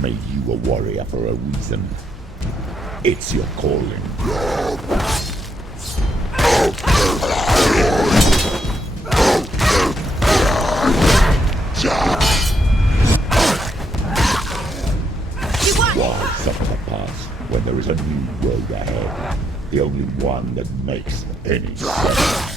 made you a warrior for a reason. It's your calling. Why suffer the past when there is a new road ahead? The only one that makes any sense.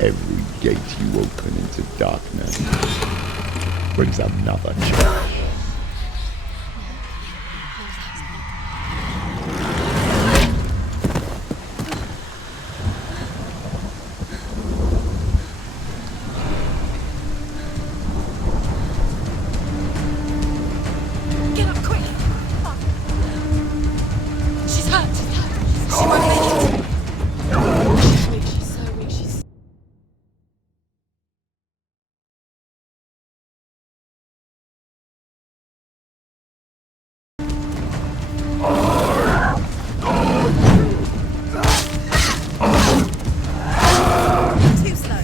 Every gate you open into darkness brings another challenge. Get up quick! She's hurt! She won't make it! She's weak, she's so weak, she's... Too slow.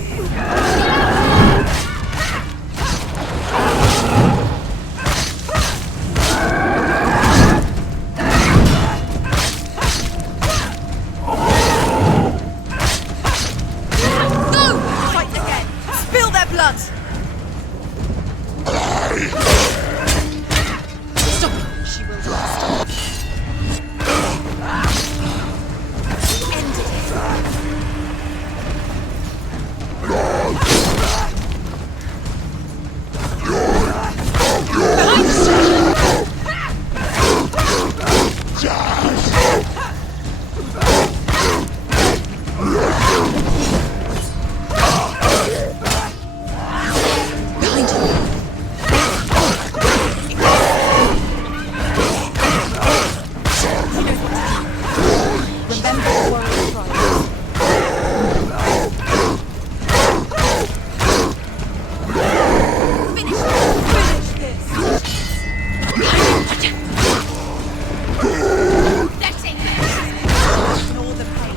Fight again! Spill their blood! Stop it! She will last. Ended it. Behind you. Remember the warrior tribe. Finish this! That's it! Ignore the pain.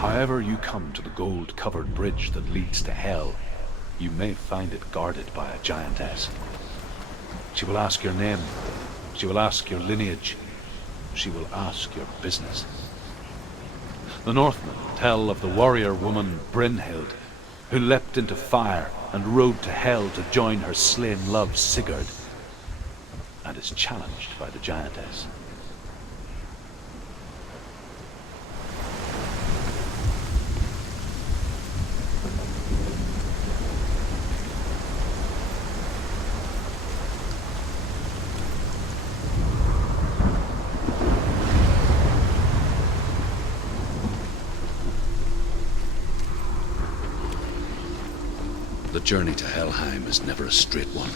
However you come to the gold-covered bridge that leads to Hell, you may find it guarded by a giantess. She will ask your name, she will ask your lineage, she will ask your business. The Northmen tell of the warrior woman Brynhild, who leapt into fire and rode to Hell to join her slain love Sigurd, and is challenged by the giantess. The journey to Helheim is never a straight one.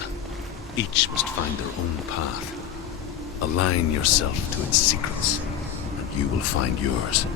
Each must find their own path. Align yourself to its secrets, and you will find yours.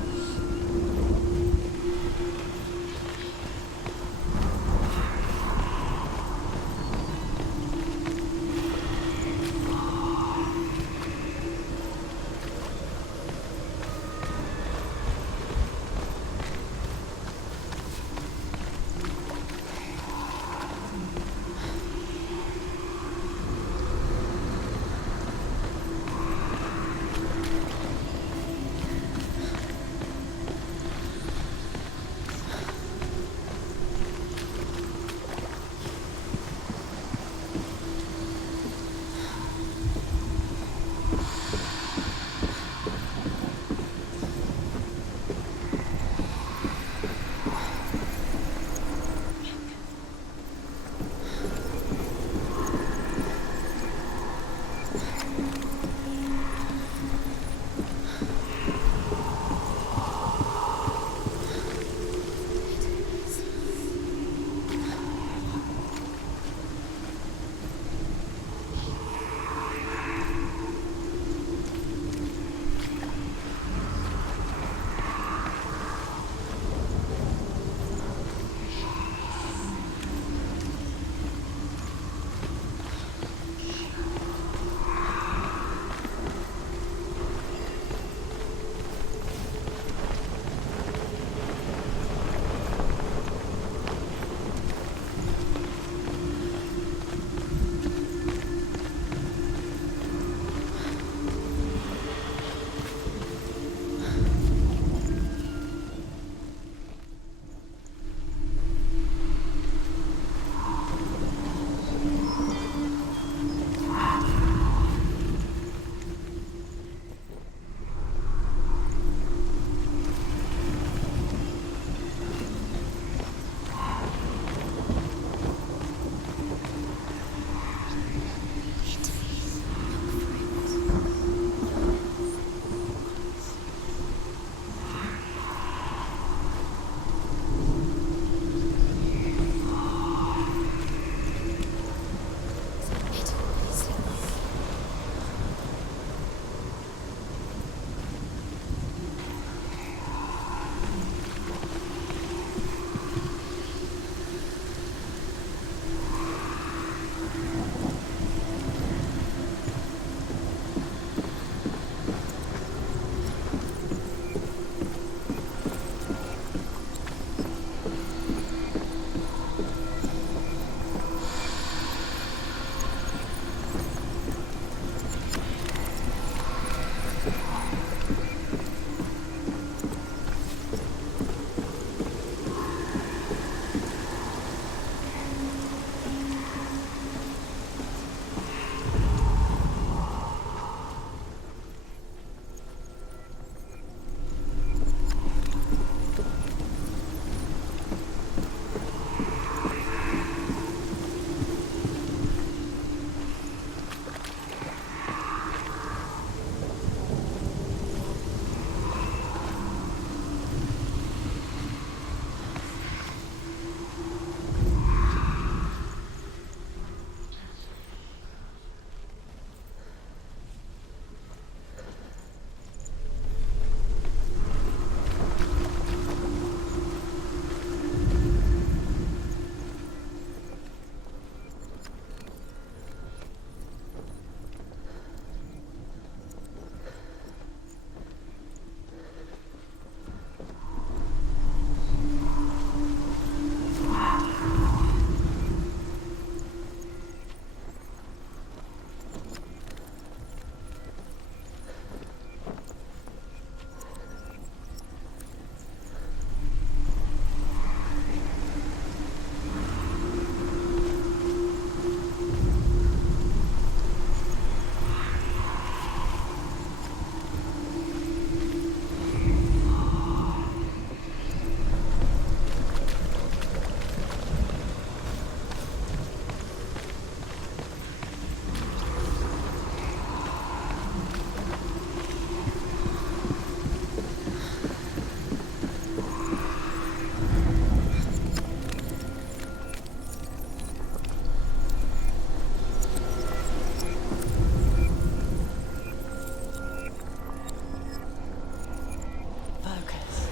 focus.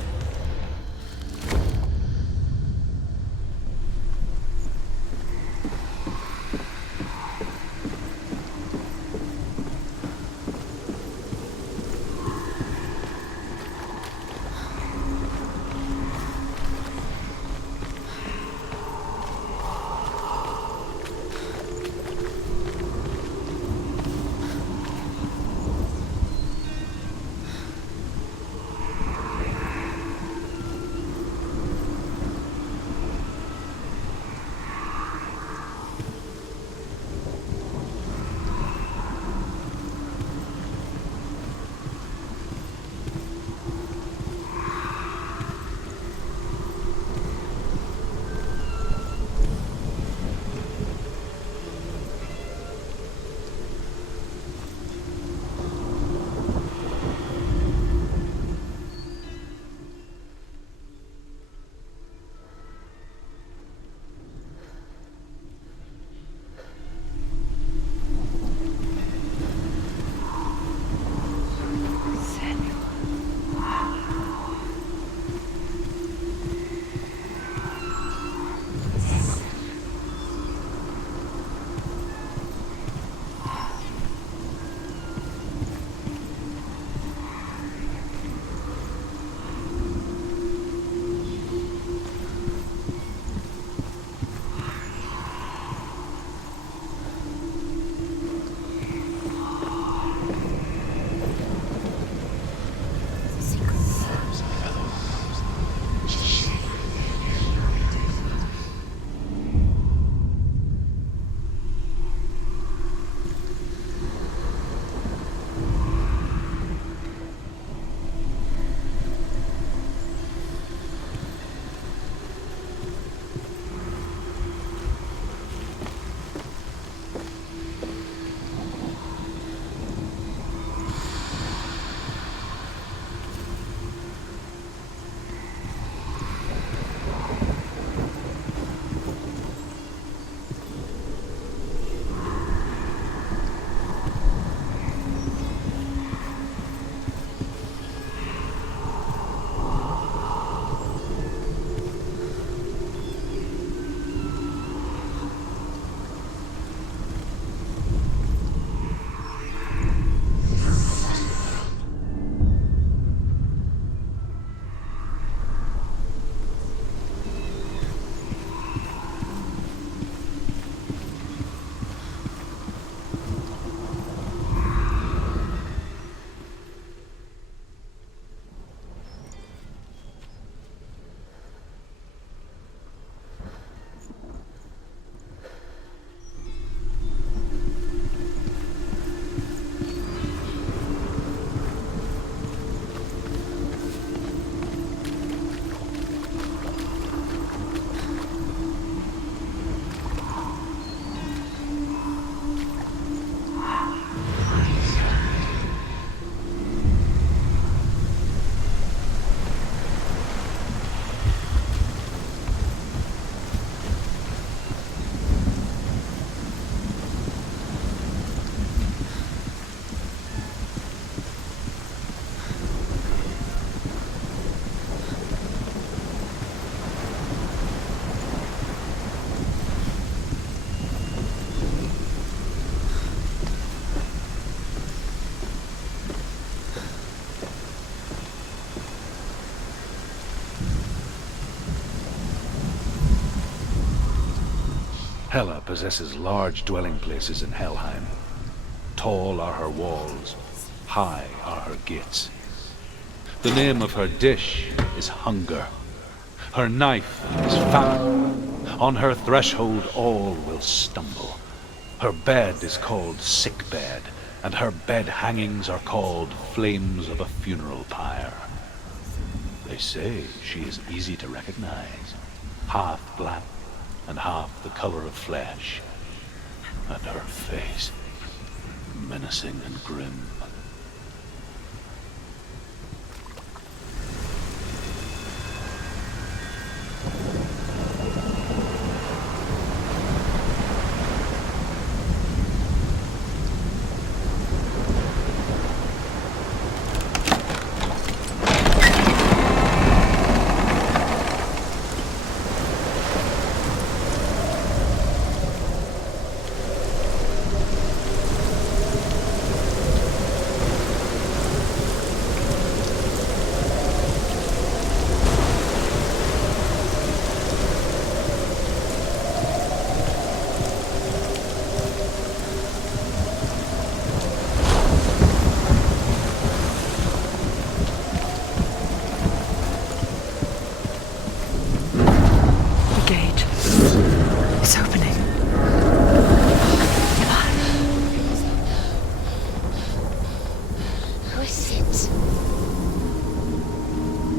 Hela possesses large dwelling places in Helheim. Tall are her walls, high are her gates. The name of her dish is hunger. Her knife is famine. On her threshold all will stumble. Her bed is called sick bed, and her bed hangings are called flames of a funeral pyre. They say she is easy to recognize, half black and half the color of flesh, and her face menacing and grim.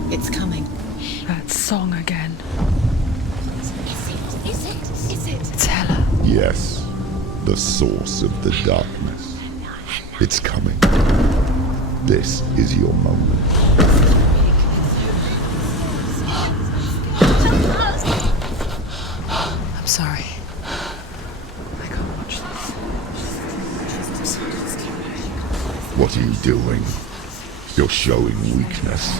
It's coming. That song again. Is it? It's Hela. Yes, the source of the darkness. It's coming. This is your moment. I'm sorry. I can't watch this. What are you doing? You're showing weakness.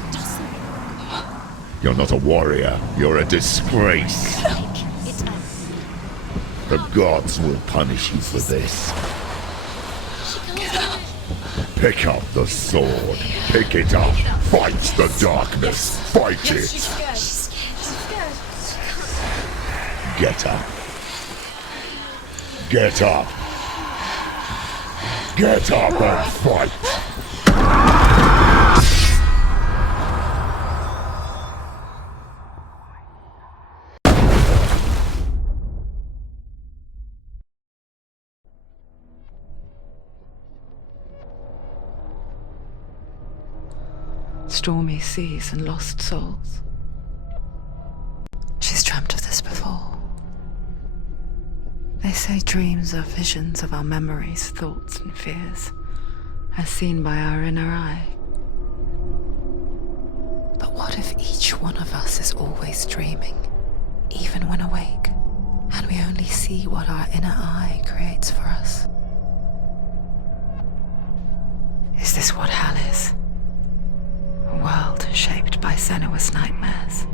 You're not a warrior. You're a disgrace. The gods will punish you for this. Pick up the sword. Pick it up. Fight the darkness. Fight it. She's scared. Get up. Get up. Get up and fight. Stormy seas and lost souls. She's dreamt of this before. They say dreams are visions of our memories, thoughts and fears, as seen by our inner eye. But what if each one of us is always dreaming, even when awake, and we only see what our inner eye creates for us? Is this what hell is? A world shaped by Senua's nightmares.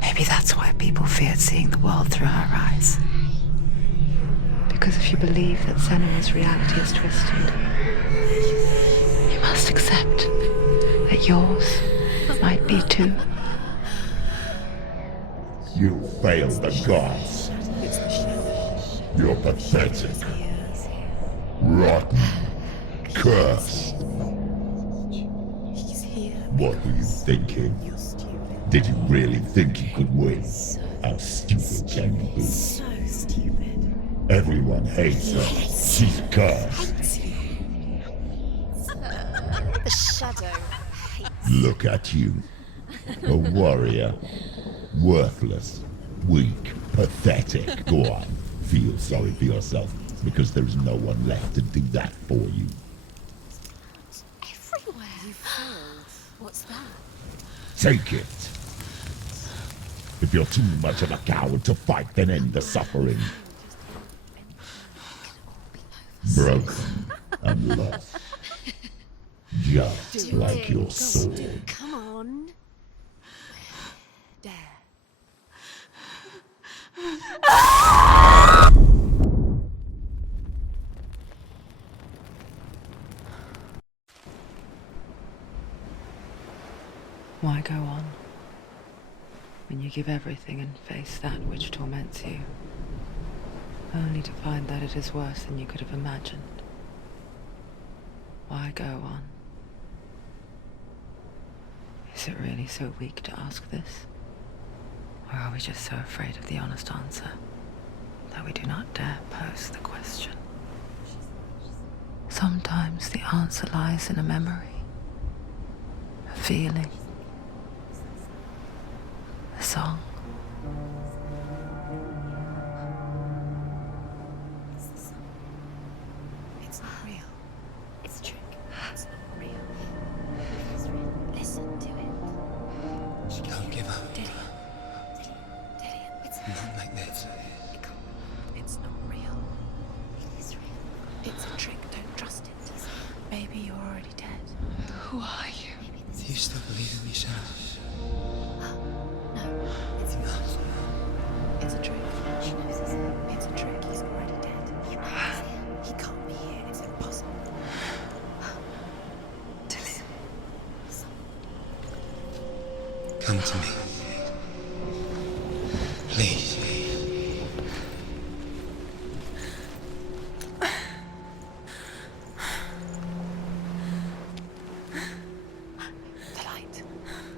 Maybe that's why people feared seeing the world through her eyes. Because if you believe that Senua's reality is twisted, you must accept that yours might be too. You failed the gods. You're pathetic. Rotten. Cursed. What were you thinking? Did you really think you could win? How stupid can you be? So stupid. Everyone hates her. She's cursed. The shadow. Look at you. A warrior. Worthless. Weak. Pathetic. Go on. Feel sorry for yourself, because there is no one left to do that for you. Everywhere. You failed. What's that? Take it. If you're too much of a coward to fight, then end the suffering. Broken and lost. Just like your sword. Come on. Dare. Why go on when you give everything and face that which torments you, only to find that it is worse than you could have imagined? Why go on? Is it really so weak to ask this? Or are we just so afraid of the honest answer that we do not dare pose the question? Sometimes the answer lies in a memory, a feeling, a song. It's not real. It's a trick. It's not real. It's real. Listen to it. Don't give up. Dillian. It's Not like this. It's not real. It is real. It's a trick. Don't trust it. Maybe you're already dead. Who are you? Maybe this Do you still believe in yourself? No, it's not. It's a trick. She knows it's him. It's a trick. He's already dead. He knows it. He can't be here. It's impossible. Dillian. Come to me. Please. The light.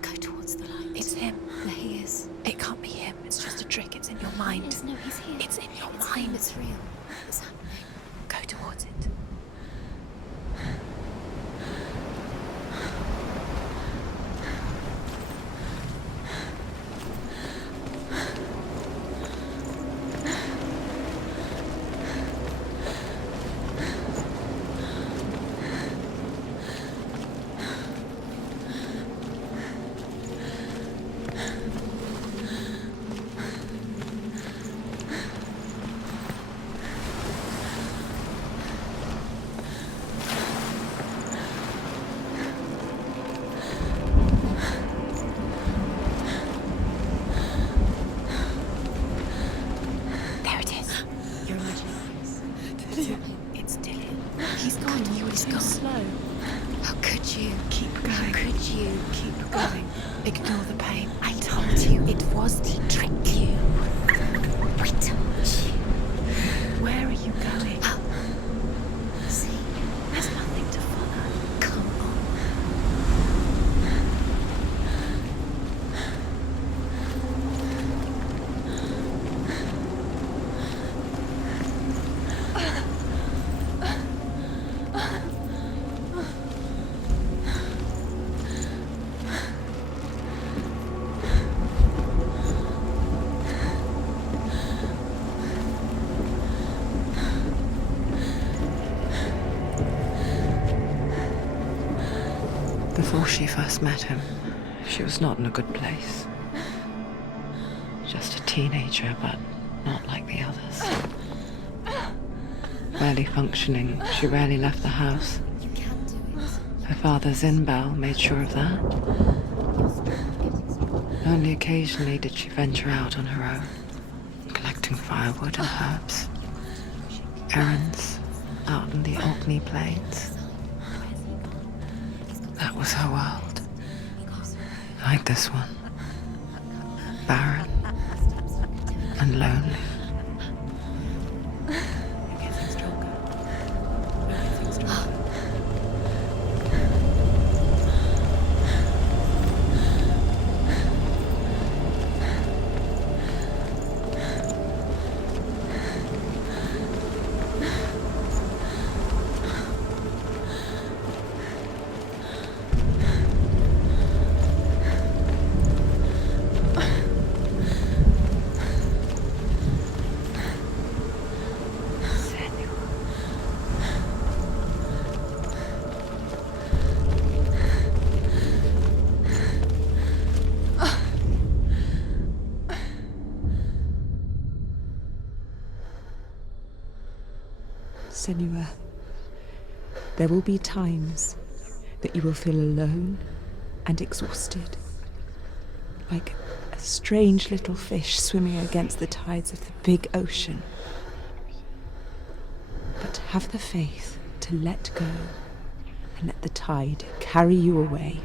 Go towards the light. It's him. There he is. It can't be him. It's just a trick. It's in your mind. No, he's here. It's in your mind. It's real. It's happening. Go towards it. You keep going. Ignore the pain. I told you it was the trick. You. I told you. Where are you going? Up. See, there's nothing to follow. Come on. Before she first met him, she was not in a good place. Just a teenager, but not like the others. Barely functioning, she rarely left the house. You can do it. Her father's in-bell made sure of that. Only occasionally did she venture out on her own, collecting firewood and herbs. Errands out in the Orkney Plains. That was her world. Like this one. Barren and lonely. You're getting stronger. You're getting stronger. Senua, there will be times that you will feel alone and exhausted, like a strange little fish swimming against the tides of the big ocean. But have the faith to let go and let the tide carry you away.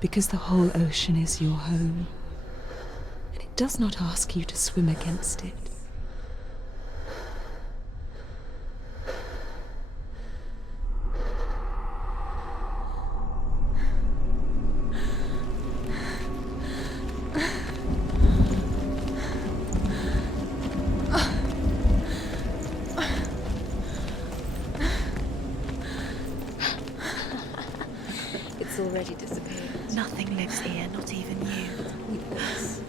Because the whole ocean is your home, and it does not ask you to swim against it. It's already disappeared. Nothing lives here, not even you. Yes.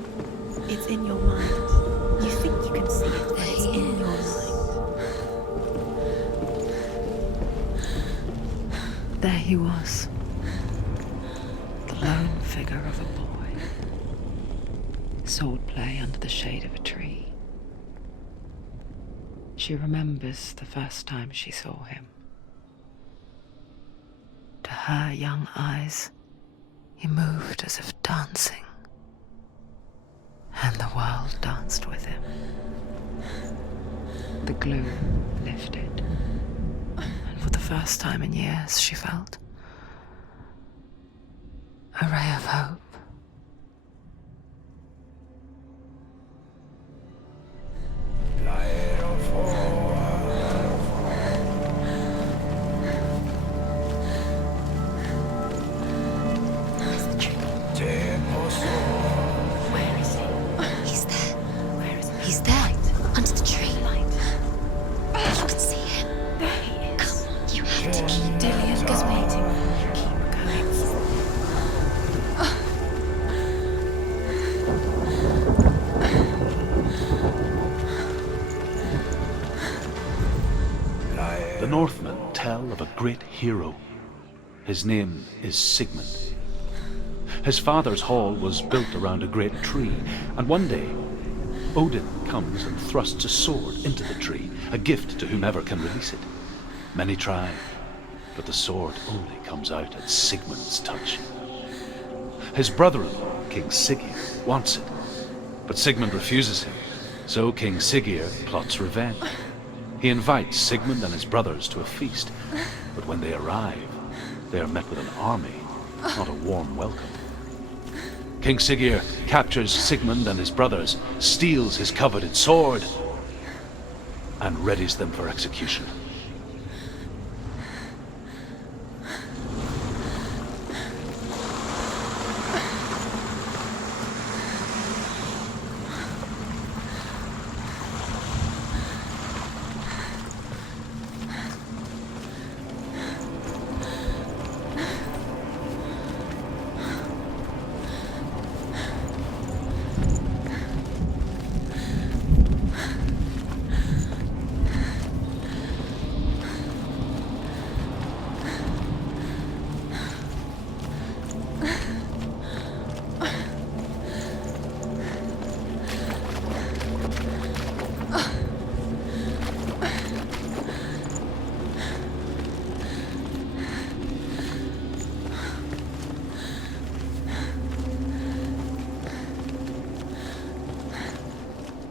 It's in your mind. You think you can see it, but it's in your mind. There he was. The lone figure of a boy. Swordplay under the shade of a tree. She remembers the first time she saw him. To her young eyes, he moved as if dancing, and the world danced with him. The gloom lifted, and for the first time in years, she felt a ray of hope. Where is he? He's there. Where is he? He's there. Under the tree. You can see him. There he is. Come, you have to keep Dillian is waiting. Keep going. The Northmen tell of a great hero. His name is Sigmund. His father's hall was built around a great tree, and one day Odin comes and thrusts a sword into the tree, a gift to whomever can release it. Many try, but the sword only comes out at Sigmund's touch. His brother-in-law, King Siggeir, wants it, but Sigmund refuses him, so King Siggeir plots revenge. He invites Sigmund and his brothers to a feast, but when they arrive, they are met with an army, not a warm welcome. King Siggeir captures Sigmund and his brothers, steals his coveted sword, and readies them for execution.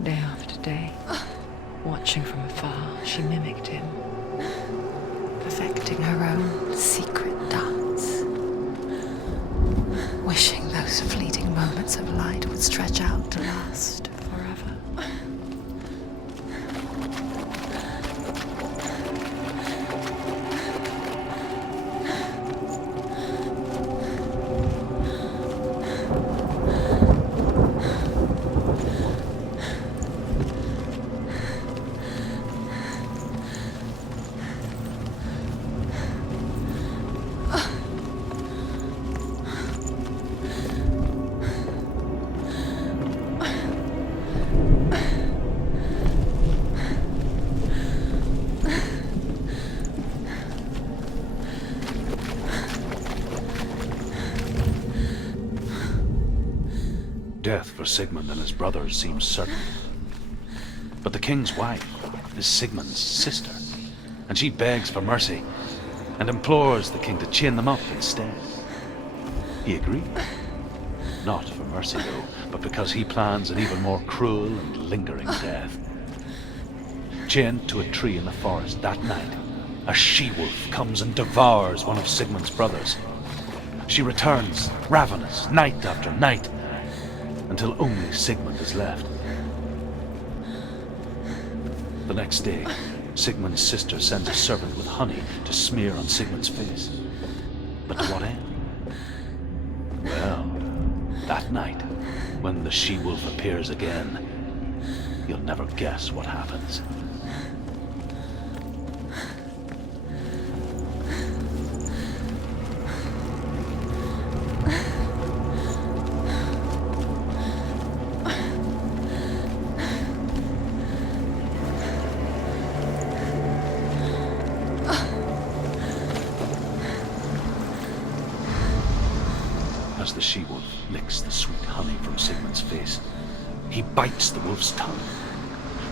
Day after day, watching from afar, she mimicked him, perfecting her own secret dance, wishing those fleeting moments of light would stretch out to last forever. Death for Sigmund and his brothers seems certain. But the king's wife is Sigmund's sister, and she begs for mercy and implores the king to chain them up instead. He agrees. Not for mercy, though, but because he plans an even more cruel and lingering death. Chained to a tree in the forest that night, a she-wolf comes and devours one of Sigmund's brothers. She returns, ravenous, night after night, until only Sigmund is left. The next day, Sigmund's sister sends a servant with honey to smear on Sigmund's face. But to what end? Well, that night, when the she-wolf appears again, you'll never guess what happens. As the she-wolf licks the sweet honey from Sigmund's face, he bites the wolf's tongue.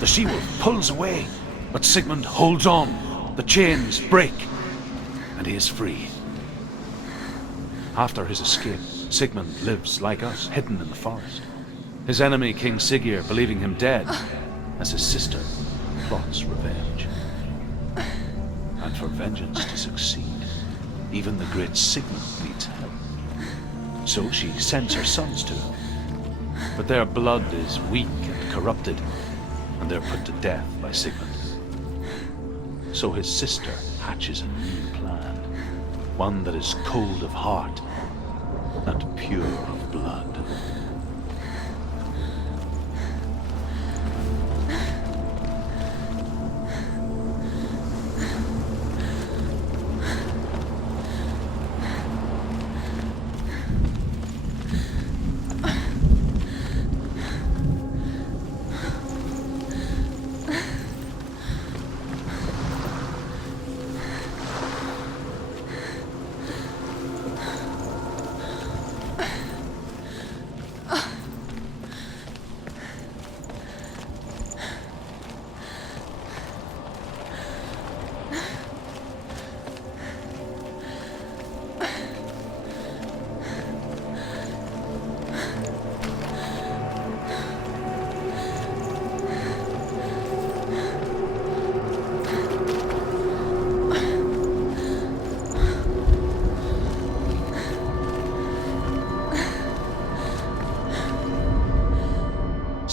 The she-wolf pulls away, but Sigmund holds on. The chains break, and he is free. After his escape, Sigmund lives like us, hidden in the forest. His enemy, King Siggeir, believing him dead, as his sister plots revenge. And for vengeance to succeed, even the great Sigmund needs help. So she sends her sons to him. But their blood is weak and corrupted, and they're put to death by Sigmund. So his sister hatches a new plan, one that is cold of heart and pure of blood.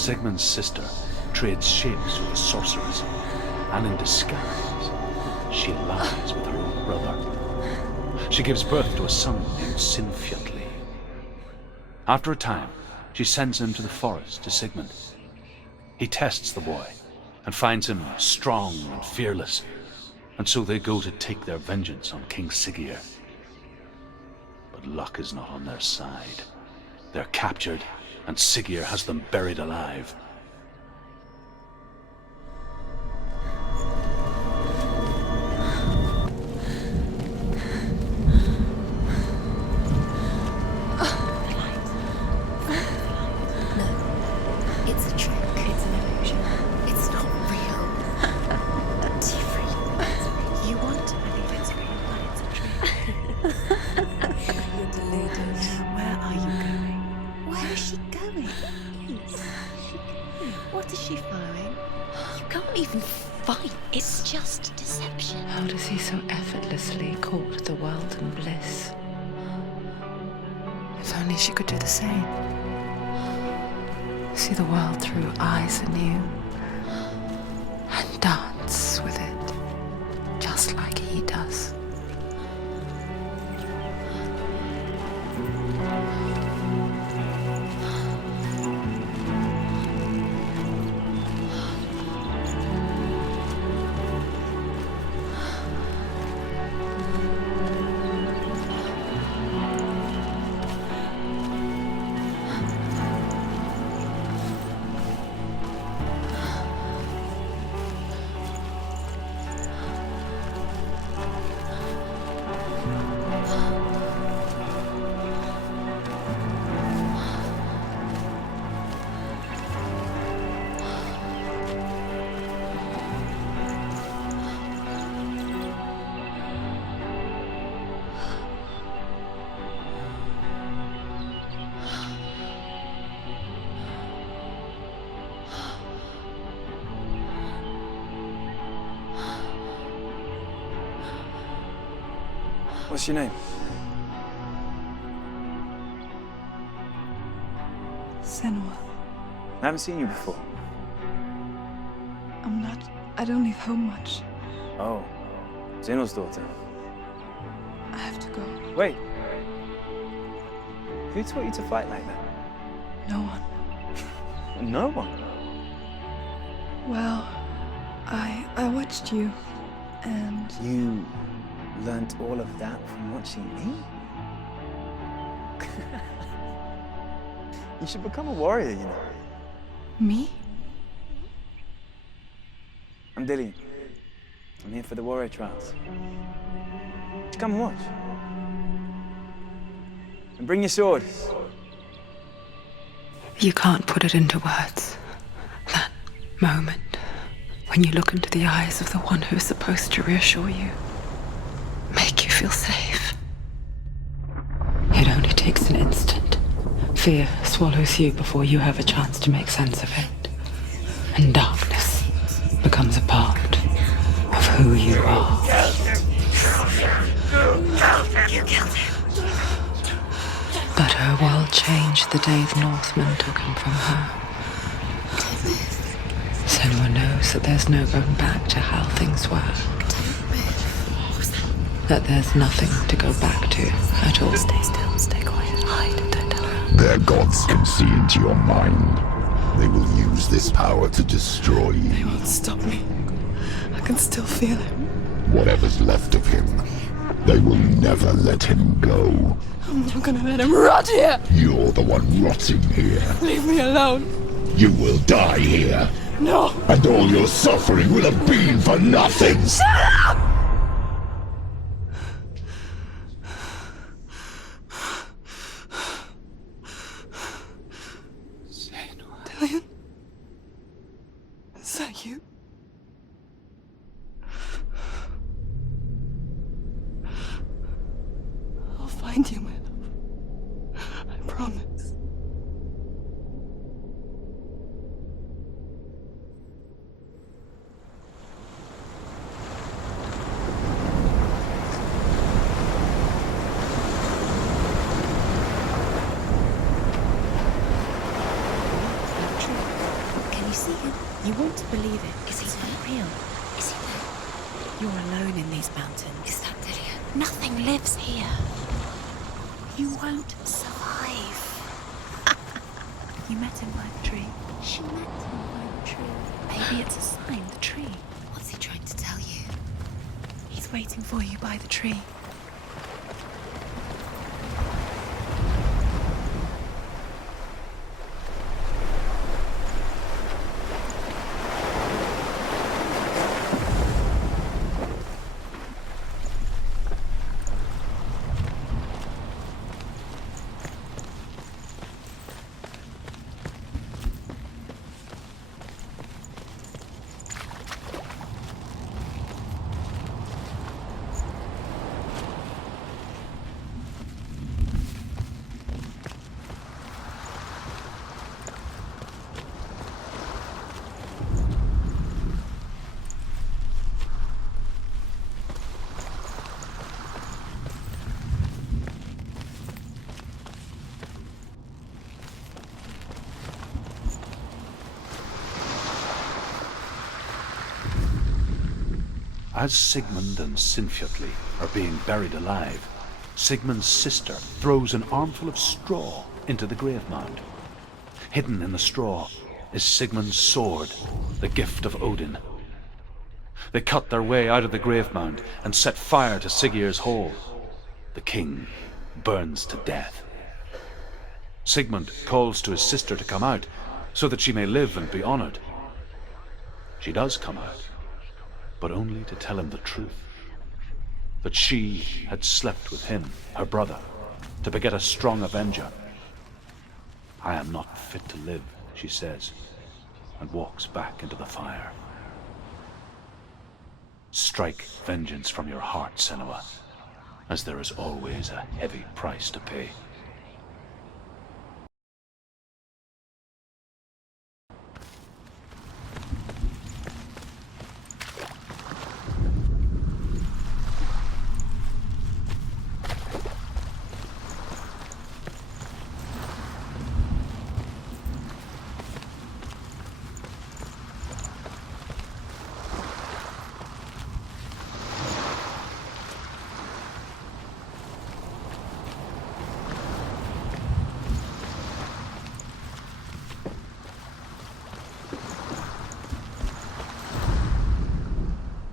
Sigmund's sister trades shapes with the sorceress, and in disguise, she lies with her own brother. She gives birth to a son named Sinfjotli. After a time, she sends him to the forest to Sigmund. He tests the boy and finds him strong and fearless, and so they go to take their vengeance on King Siggeir. But luck is not on their side. They're captured, and Siggeir has them buried alive. It's a trick. It's an illusion. It's not real. Do you really believe you want to believe it's real, but it's a trick? You're deluded. Where are you going? Where is she going? What is she following? You can't even fight. It's just deception. How does he so effortlessly court the world and bliss? If only she could do the same. See the world through eyes anew and dance with it, just like he does. What's your name? Senua. I haven't seen you before. I don't leave home much. Oh, Zenua's daughter. I have to go. Wait. Who taught you to fight like that? No one. No one. Well, I watched you, and You learnt all of that from watching me? You should become a warrior, you know. me? I'm Dillian. I'm here for the warrior trials. Just come and watch. And bring your sword. You can't put it into words. That moment when you look into the eyes of the one who is supposed to reassure you, make you feel safe. It only takes an instant. Fear swallows you before you have a chance to make sense of it. And darkness becomes a part of who you are. You killed him. But her world changed the day the Northmen took him from her. Senua knows that there's no going back to how things were. That there's nothing to go back to at all. Stay still, stay quiet, hide, don't tell her. Their gods can see into your mind. They will use this power to destroy They you. won't stop me. I can still feel him. Whatever's left of him, they will never let him go. I'm not gonna let him rot here. You're the one rotting here. Leave me alone. You will die here. No. And all your suffering will have been for nothing. Dillian? Is that you? I'll find you, my love. I promise. see him? You want to believe it. Is he real? Is he there? You're alone in these mountains. Is that Dillian? Nothing lives here. You won't survive. You met him by the tree. She met him by the tree. Maybe it's a sign, the tree. What's he trying to tell you? He's waiting for you by the tree. As Sigmund and Sinfjotli are being buried alive, Sigmund's sister throws an armful of straw into the grave mound. Hidden in the straw is Sigmund's sword, the gift of Odin. They cut their way out of the grave mound and set fire to Siggeir's hall. The king burns to death. Sigmund calls to his sister to come out so that she may live and be honored. She does come out, but only to tell him the truth. That she had slept with him, her brother, to beget a strong avenger. I am not fit to live, she says, and walks back into the fire. Strike vengeance from your heart, Senua, as there is always a heavy price to pay.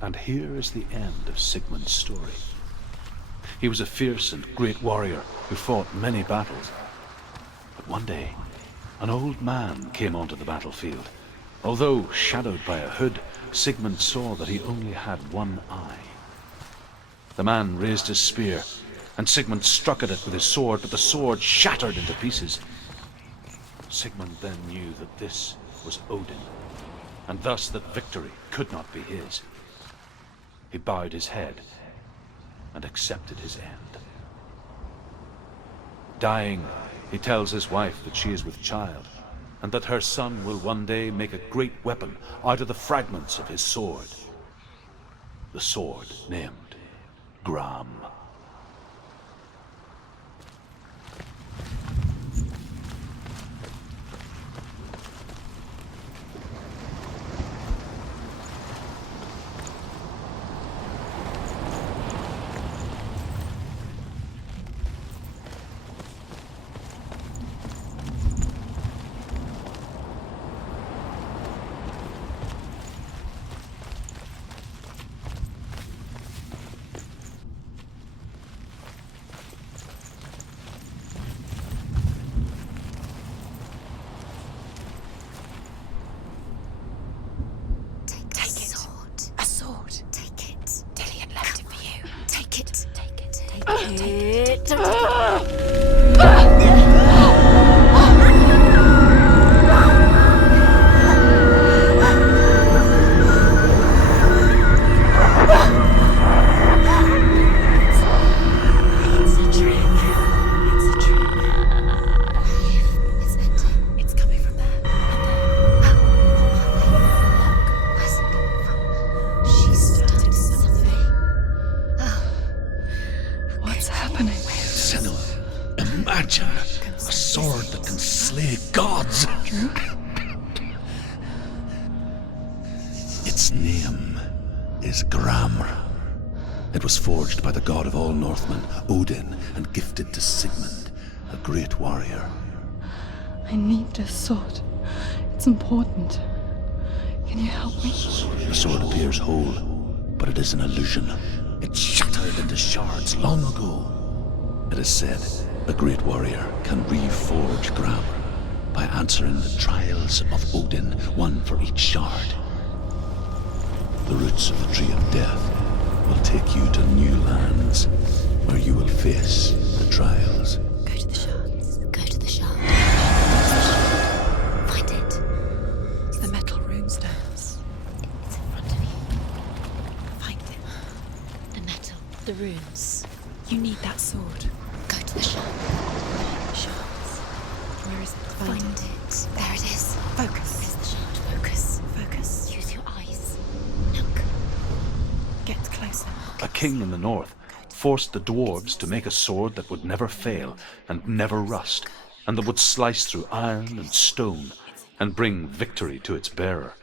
And here is the end of Sigmund's story. He was a fierce and great warrior who fought many battles. But one day, an old man came onto the battlefield. Although shadowed by a hood, Sigmund saw that he only had one eye. The man raised his spear, and Sigmund struck at it with his sword, but the sword shattered into pieces. Sigmund then knew that this was Odin, and thus that victory could not be his. He bowed his head and accepted his end. Dying, he tells his wife that she is with child, and that her son will one day make a great weapon out of the fragments of his sword. The sword named Gram. Its name is Gramr. It was forged by the god of all Northmen, Odin, and gifted to Sigmund, a great warrior. I need this sword. It's important. Can you help me? The sword appears whole, but it is an illusion. It shattered into shards long ago. It is said a great warrior can reforge Gramr by answering the trials of Odin, one for each shard. The roots of the Tree of Death will take you to new lands where you will face the trials. Go to the shards. Go to the shard. Find it. It's the metal runestones. It's in front of you. Find it. The metal. The runes. You need that sword. Go to the shard. Shards. Where is it? Find it. There it is. Focus. Where's the shard? Focus. Focus. Use your eyes. Look. Get closer. A king in the north forced the dwarves to make a sword that would never fail and never rust, and that would slice through iron and stone and bring victory to its bearer.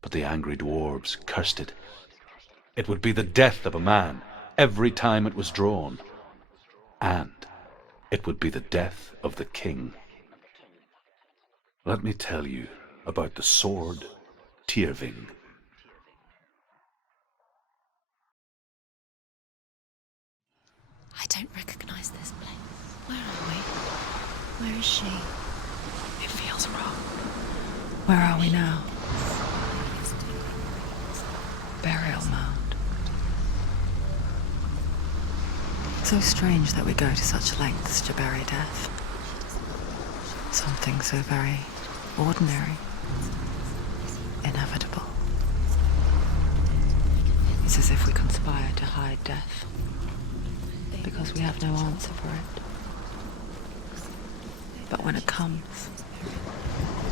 But the angry dwarves cursed it. It would be the death of a man every time it was drawn, and it would be the death of the king. Let me tell you about the sword Tyrving. I don't recognize this place. Where are we? Where is she? It feels wrong. Where are we now? Burial mound. So strange that we go to such lengths to bury death. Something so very ordinary, inevitable. It's as if we conspire to hide death, because we have no answer for it. But when it comes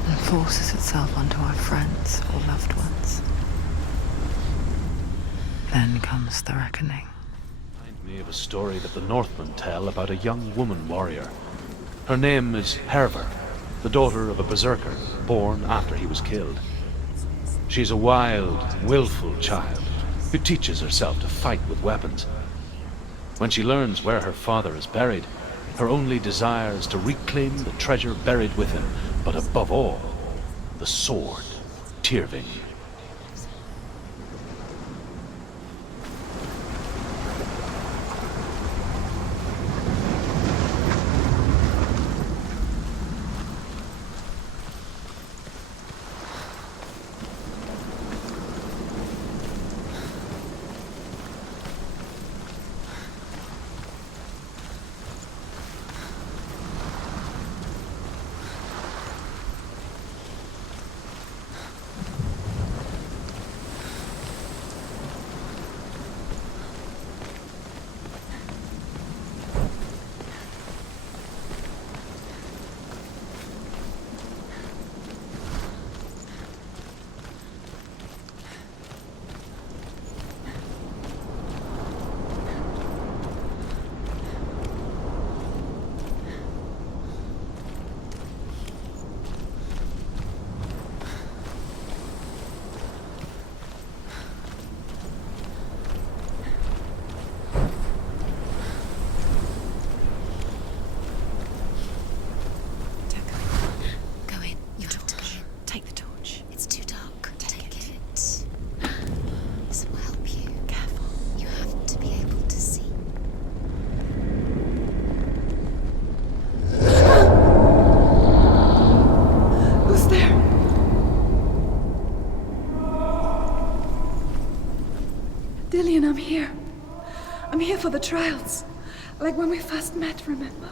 and forces itself onto our friends or loved ones, then comes the reckoning. Remind me of a story that the Northmen tell about a young woman warrior. Her name is Hervor, the daughter of a berserker born after he was killed. She's a wild, willful child who teaches herself to fight with weapons. When she learns where her father is buried, her only desire is to reclaim the treasure buried with him, but above all, the sword, Tyrving. Go in. You have to go in. Take the torch. It's too dark. Take it. This will help you. Careful. You have to be able to see. Who's there? Dillian, I'm here. I'm here for the trials. Like when we first met, remember?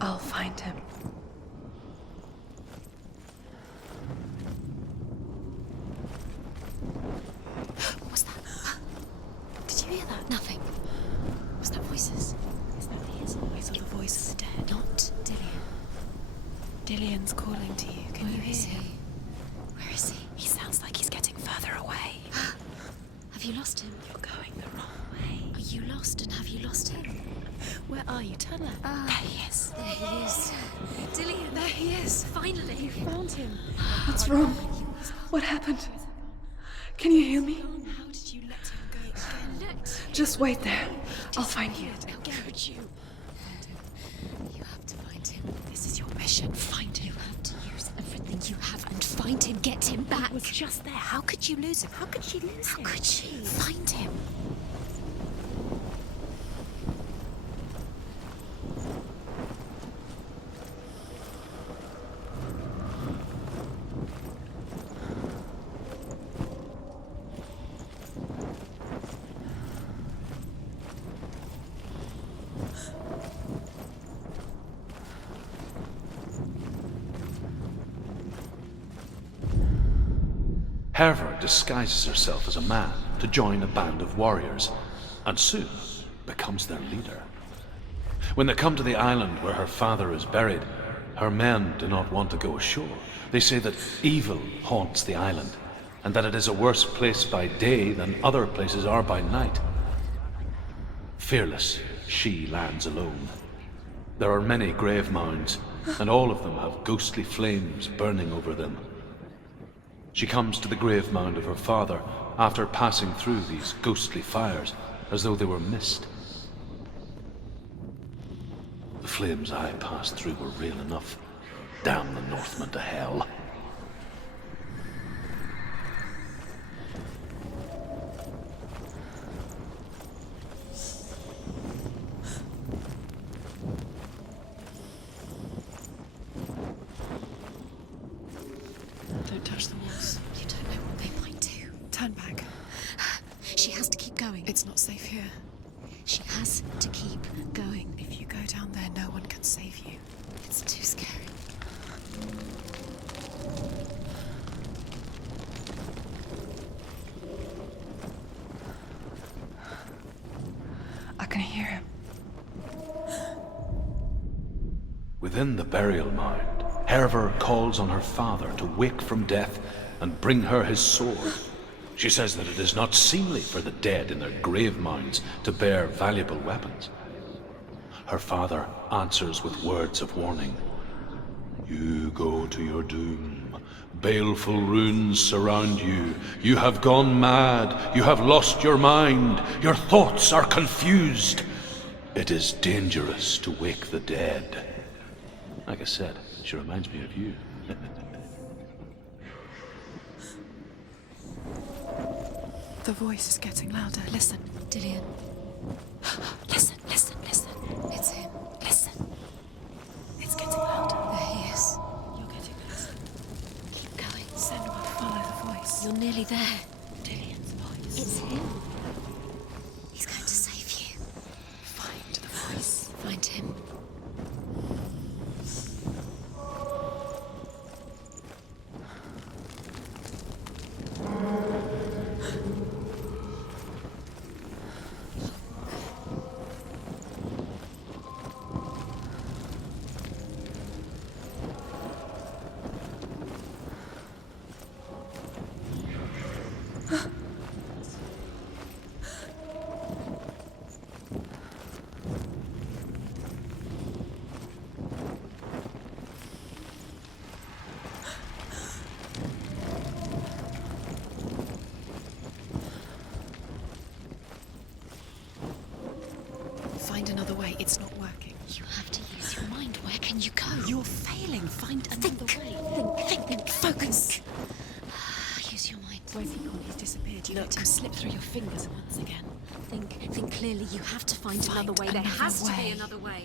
I'll find him. What was that? Did you hear that? Nothing. Was that voices? Is that his voice or the voice of the dead? Not Dillian. Dillian's calling to you. Can you Where hear is him? he? Where is he? He sounds like he's getting further away. Have you lost him? You're going the wrong way. Are you lost, and have you lost him? Where are you? Turn left. There he is. There he is. Dillian, There he is. finally. You found him. What's wrong? What happened? Can you hear me? How did you let him go again? Just wait there. I'll find you. How could you? You have to find him. This is your mission. Find him. You have to use everything you have and find him. Get him back. He was just there. How could you lose him? How could she lose How him? could she? Find him. Herva disguises herself as a man to join a band of warriors, and soon becomes their leader. When they come to the island where her father is buried, her men do not want to go ashore. They say that evil haunts the island, and that it is a worse place by day than other places are by night. Fearless, she lands alone. There are many grave mounds, and all of them have ghostly flames burning over them. She comes to the grave mound of her father after passing through these ghostly fires as though they were mist. The flames I passed through were real enough. Damn the Northmen to hell. Don't touch the walls. You don't know what they might do. Turn back. She has to keep going. It's not safe here. She has to keep going. If you go down there, no one can save you. It's too scary. I can hear him. Within the burial mound, Herva calls on her father to wake from death and bring her his sword. She says that it is not seemly for the dead in their grave mounds to bear valuable weapons. Her father answers with words of warning. You go to your doom. Baleful runes surround you. You have gone mad. You have lost your mind. Your thoughts are confused. It is dangerous to wake the dead. Like I said, she reminds me of you. The voice is getting louder. Listen. Dillian, Listen, listen, listen. it's him. Listen. It's getting louder. There he is. You're getting closer. Keep going. Senua, follow the voice. You're nearly there. Dillian's voice. It's him. He's going to save you. Find the voice. Find him. Find another way. It's not working. You have to use your mind. Where can you go? You're failing. Find another way. Think. Focus. Use your mind. Where's he gone? He's disappeared. You let him slip through your fingers once again. Think clearly. You have to find Find another way. There another has to way. be another way.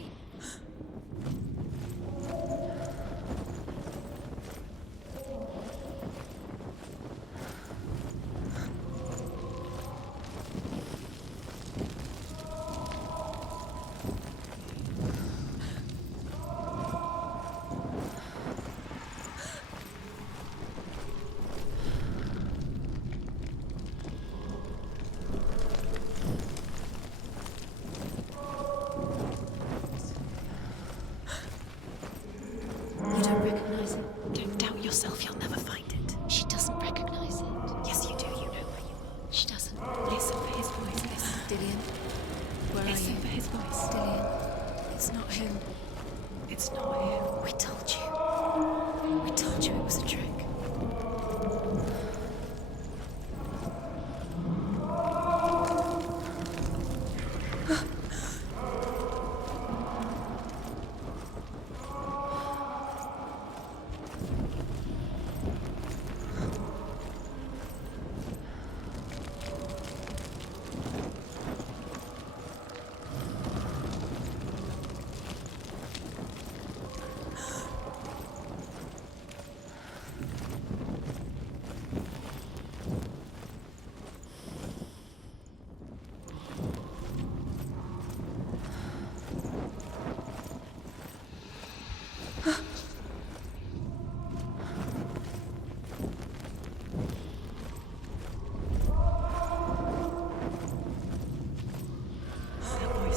not him. It's not him. We told you. We told you it was a trick.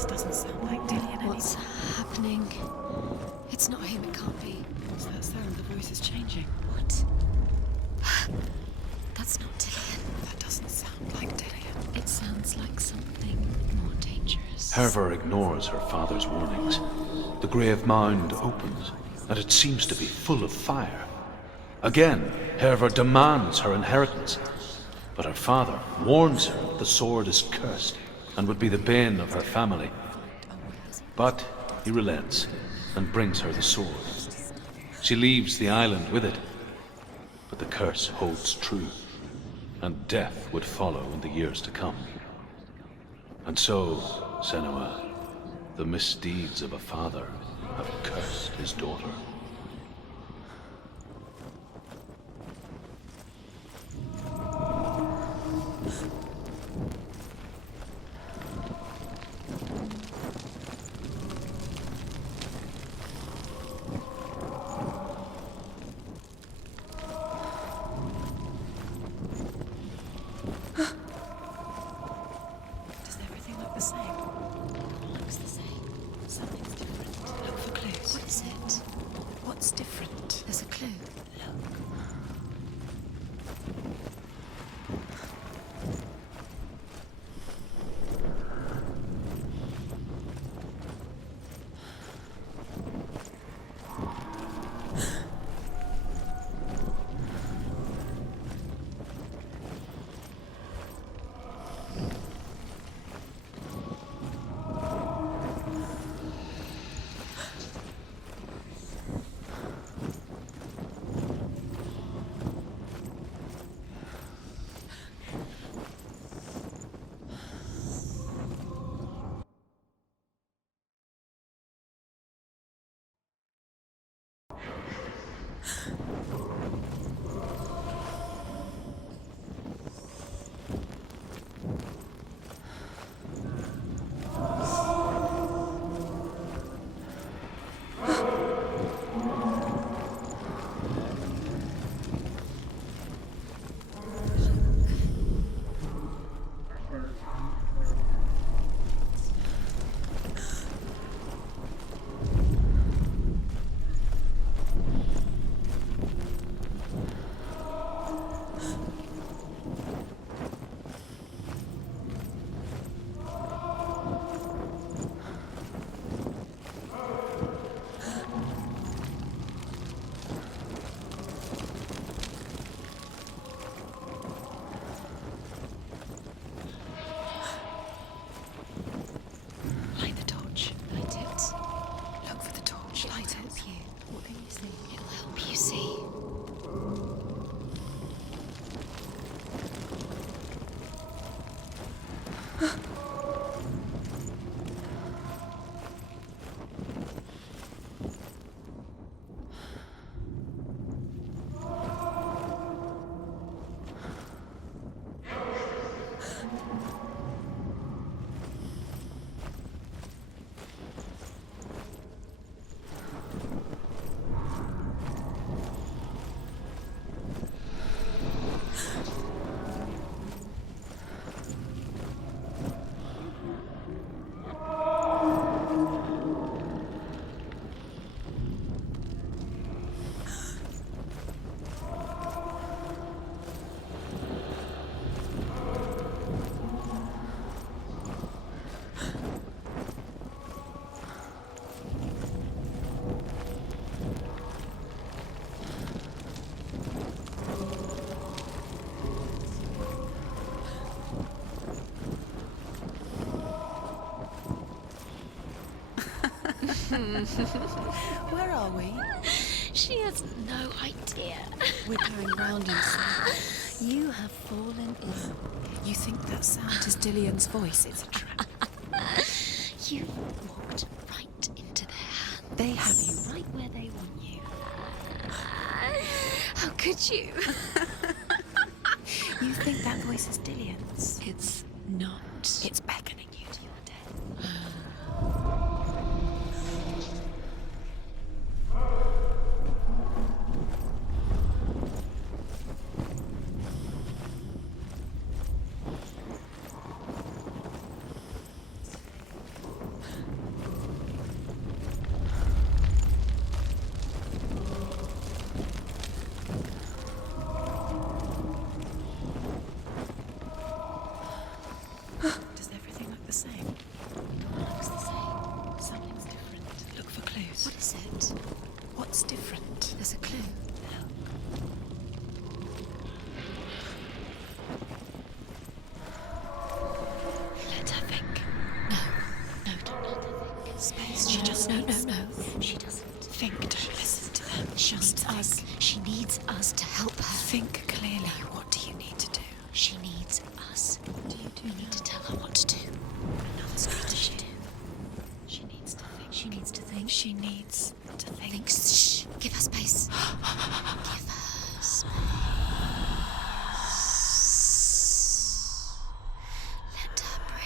Doesn't sound like Dillian anymore. What's happening? It's not him, it can't be. What's that sound? The voice is changing. What? That's not Dillian. That doesn't sound like Dillian. It sounds like something more dangerous. Herver ignores her father's warnings. The grave mound opens, and it seems to be full of fire. Again, Herver demands her inheritance, but her father warns her that the sword is cursed and would be the bane of her family. But he relents and brings her the sword. She leaves the island with it, but the curse holds true, and death would follow in the years to come. And so, Senua, the misdeeds of a father have cursed his daughter. Does everything look the same? Looks the same. Something's different. Look for clues. What is it? What's different? There's a clue. Light the torch. Light it. Look for the torch. Light it. Help you. What can you see? It'll help you see. Where are we? She has no idea. We're going round in circles. You have fallen ill. You think that sound is Dillian's voice? It's a trap. You walked right into their hands. They have you right where they want you. How could you? You think that voice is Dillian's? It's not. It's beckoning you to your death. Does everything look the same? Looks the same. Something's different. Look for clues. What is it? What's different? There's a clue. Let her think. No, don't let her think. Space. She just no, needs... no. She doesn't. Think. Don't listen to them. She Just needs us. think. She needs us to help her. Think clearly. What do you need to do? She needs us. What do you do? We need to tell her what to do. Another strategy. She needs to think. She needs to think. She needs to think. Think. Shh. Give her space. Give her space. Let her breathe.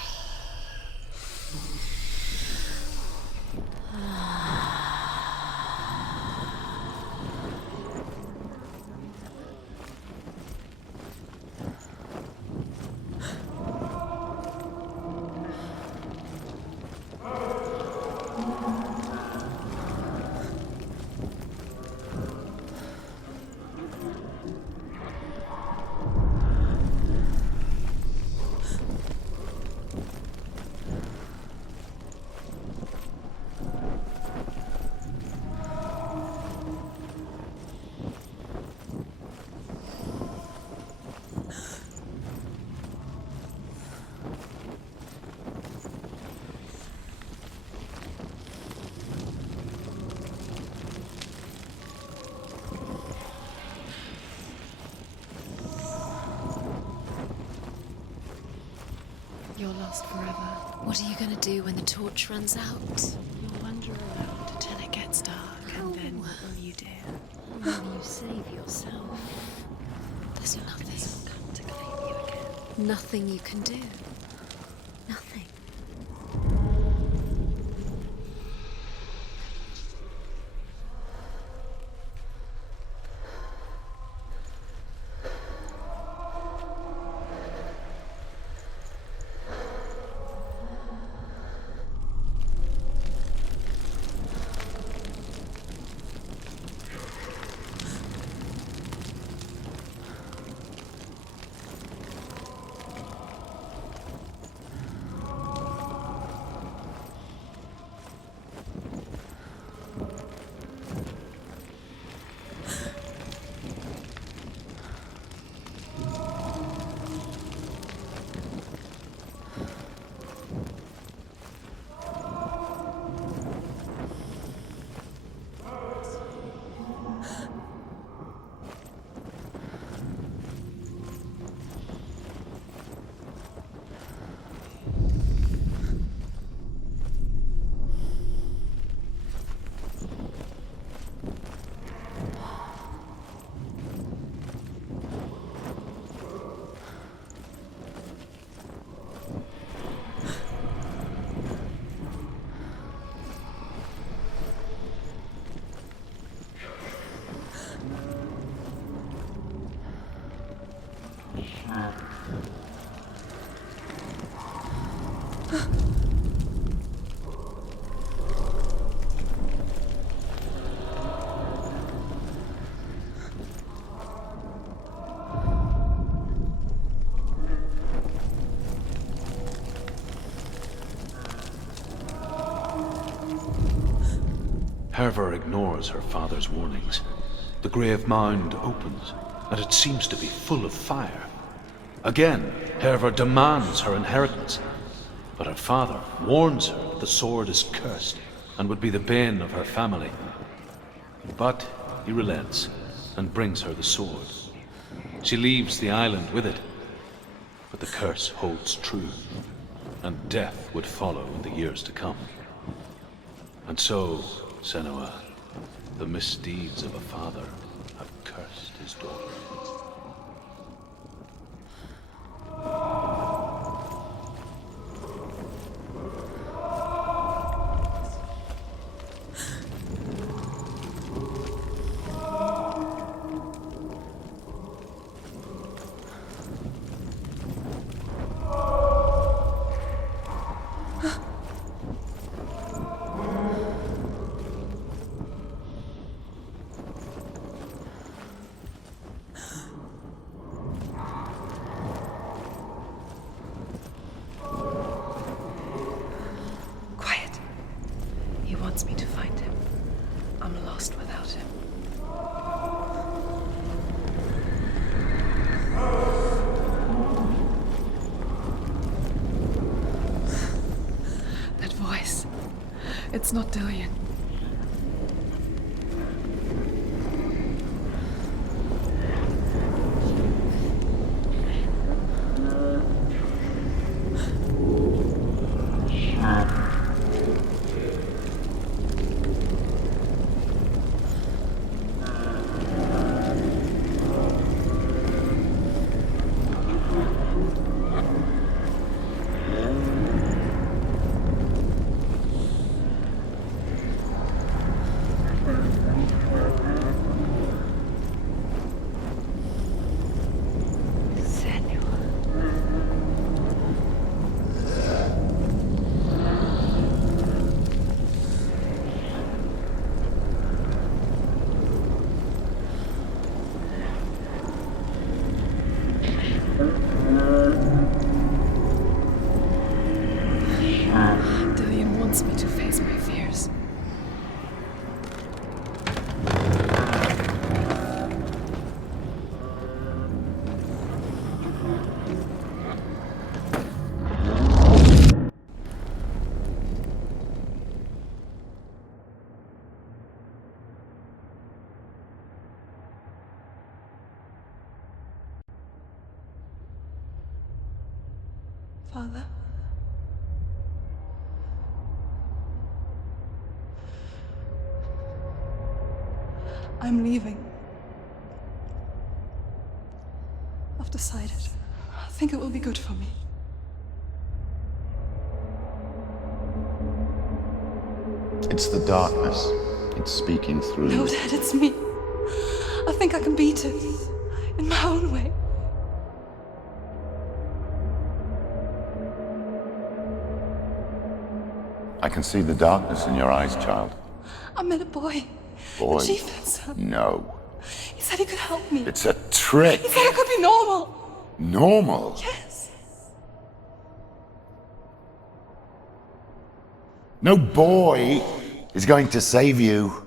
You're lost forever. What are you going to do when the torch runs out? You'll wander around until it gets dark, and then what will you do? Will you save yourself? There's nothing come to claim you again. Nothing you can do. Nothing. Herva ignores her father's warnings. The grave mound opens, and it seems to be full of fire. Again, Herva demands her inheritance, but her father warns her that the sword is cursed. and would be the bane of her family. But he relents and brings her the sword. She leaves the island with it, but the curse holds true, and death would follow in the years to come. And so, Senua, the misdeeds of a father have cursed his daughter. Quiet. He wants me to find him. I'm lost without him. That voice. It's not Dillian. Dillian wants me to face my fears. Father? I'm leaving. I've decided. I think it will be good for me. It's the darkness. It's speaking through No, you. Dad, it's me. I think I can beat it. In my own way. I can see the darkness in your eyes, child. I met a boy. Boy. The chieftain's son. No. He said he could help me. It's a trick. He said I could be normal. Normal. Yes. No boy is going to save you.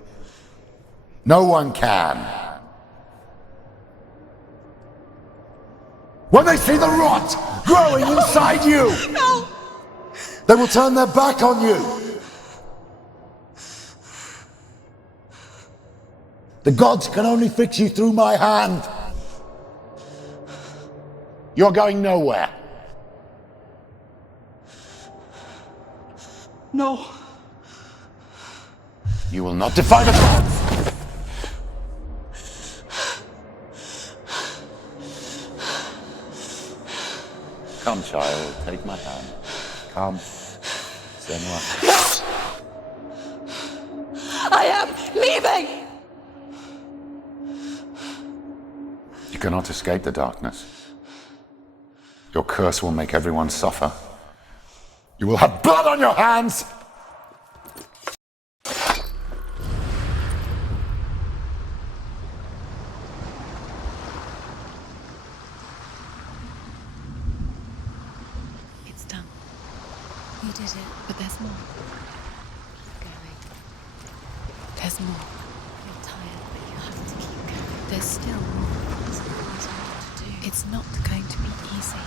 No one can. When they see the rot growing inside you, No! they will turn their back on you. The gods can only fix you through my hand. You're going nowhere. No. You will not defy the gods. Come, child, take my hand. Come. Senua. I am leaving! You cannot escape the darkness. Your curse will make everyone suffer. You will have blood on your hands! It's done. You did it, but there's more. Keep going. There's more. You're tired, but you have to keep going. There's still more. There's always more to do. It's not going to be easy.